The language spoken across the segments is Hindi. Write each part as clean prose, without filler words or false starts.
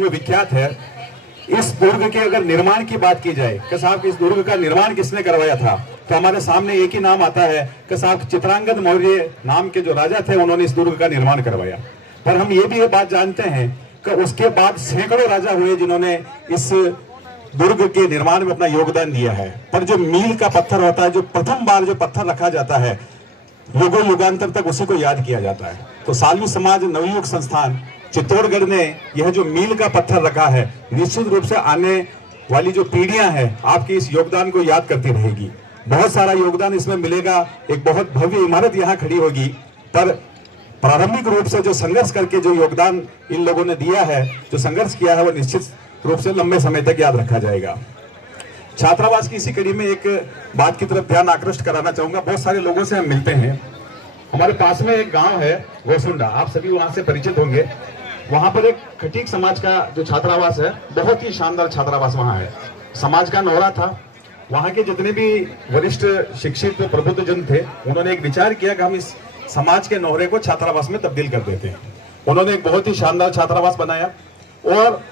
में विख्यात है। इस दुर्ग के अगर निर्माण की बात की जाए कि साहब इस दुर्ग का निर्माण किसने करवाया था, तो हमारे सामने एक ही नाम आता है कि साहब चित्रांगद मौर्य नाम के जो राजा थे उन्होंने इस दुर्ग का निर्माण करवाया। पर हम ये भी ये बात जानते हैं कि उसके बाद सैकड़ों राजा हुए जिन्होंने इस दुर्ग के निर्माण में अपना योगदान दिया है। पर जो मील का पत्थर होता है, जो प्रथम बार जो पत्थर रखा जाता है, युगों युगांतर तक उसी को याद किया जाता है। तो सालवी समाज नवयुग संस्थान चित्तौड़गढ़ ने यह जो मील का पत्थर रखा है, निश्चित रूप से आने वाली जो पीढ़ियां हैं आपके इस योगदान को याद करती रहेगी। बहुत सारा योगदान इसमें मिलेगा, एक बहुत भव्य इमारत यहाँ खड़ी होगी। पर प्रारंभिक रूप से जो संघर्ष करके जो योगदान इन लोगों ने दिया है, जो संघर्ष किया है, वो निश्चित रूप से लंबे समय तक याद रखा जाएगा। छात्रावास की इसी कड़ी में एक बात की तरफ ध्यान आकृष्ट कराना चाहूंगा। बहुत सारे लोगों से हम मिलते हैं। हमारे पास में एक गांव है गोसुंडा, आप सभी वहां से परिचित होंगे। वहां पर एक खटीक समाज का जो छात्रावास है, बहुत ही शानदार छात्रावास वहां है। समाज का नौरा था। वहां के जितने भी वरिष्ठ शिक्षित प्रबुद्ध जन थे, उन्होंने एक विचार किया कि हम इस समाज के नौरे को छात्रावास में तब्दील कर देते हैं। उन्होंने एक बहुत ही शानदार छात्रावास बनाया और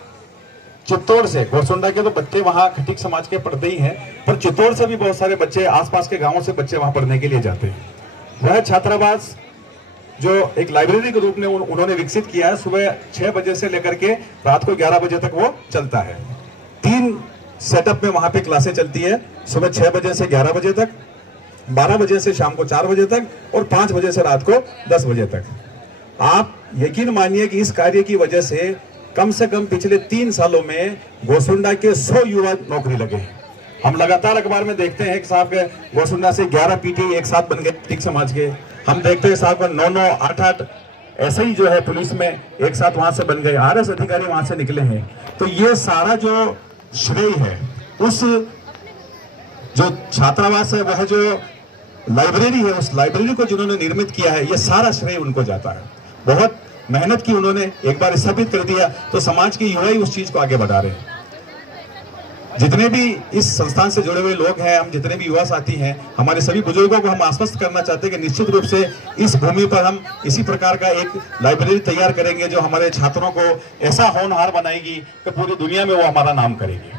चित्तौड़ से, गोसुंडा के तो बच्चे वहां खटीक समाज के पढ़ते ही हैं, पर चित्तौड़ से भी बहुत सारे बच्चे, आसपास के गांवों से बच्चे वहां पढ़ने के लिए जाते हैं। वह छात्रावास जो एक लाइब्रेरी के रूप में उन्होंने विकसित किया है, सुबह 6 बजे से लेकर के रात को 11 बजे तक वो चलता है। 3 सेटअप में वहां पे क्लासें चलती है, सुबह 6 बजे से 11 बजे तक, 12 बजे से शाम को 4 बजे तक और 5 बजे से रात को 10 बजे तक। आप यकीन मानिए कि इस कार्य की वजह से कम पिछले 3 सालों में गोसुंडा के 100 युवा नौकरी लगे हैं। हम लगातार अखबार में देखते हैं कि साहब के गोसुंडा से 11 पीटी एक साथ बन गए खटीक समाज के। हम देखते हैं साहब 9-9, 8-8 ऐसे ही जो है पुलिस में एक साथ वहां से बन गए, आरएस अधिकारी वहां से निकले हैं। तो ये सारा जो श्रेय है उस जो छात्रावास है, वह जो लाइब्रेरी है, उस लाइब्रेरी को जिन्होंने निर्मित किया है, ये सारा श्रेय उनको जाता है। बहुत मेहनत की उन्होंने, एक बार स्थापित कर दिया तो समाज के युवा ही उस चीज को आगे बढ़ा रहे हैं। जितने भी इस संस्थान से जुड़े हुए लोग हैं, हम जितने भी युवा साथी हैं, हमारे सभी बुजुर्गों को हम आश्वस्त करना चाहते हैं कि निश्चित रूप से इस भूमि पर हम इसी प्रकार का एक लाइब्रेरी तैयार करेंगे जो हमारे छात्रों को ऐसा होनहार बनाएगी कि पूरी दुनिया में वो हमारा नाम करेंगे।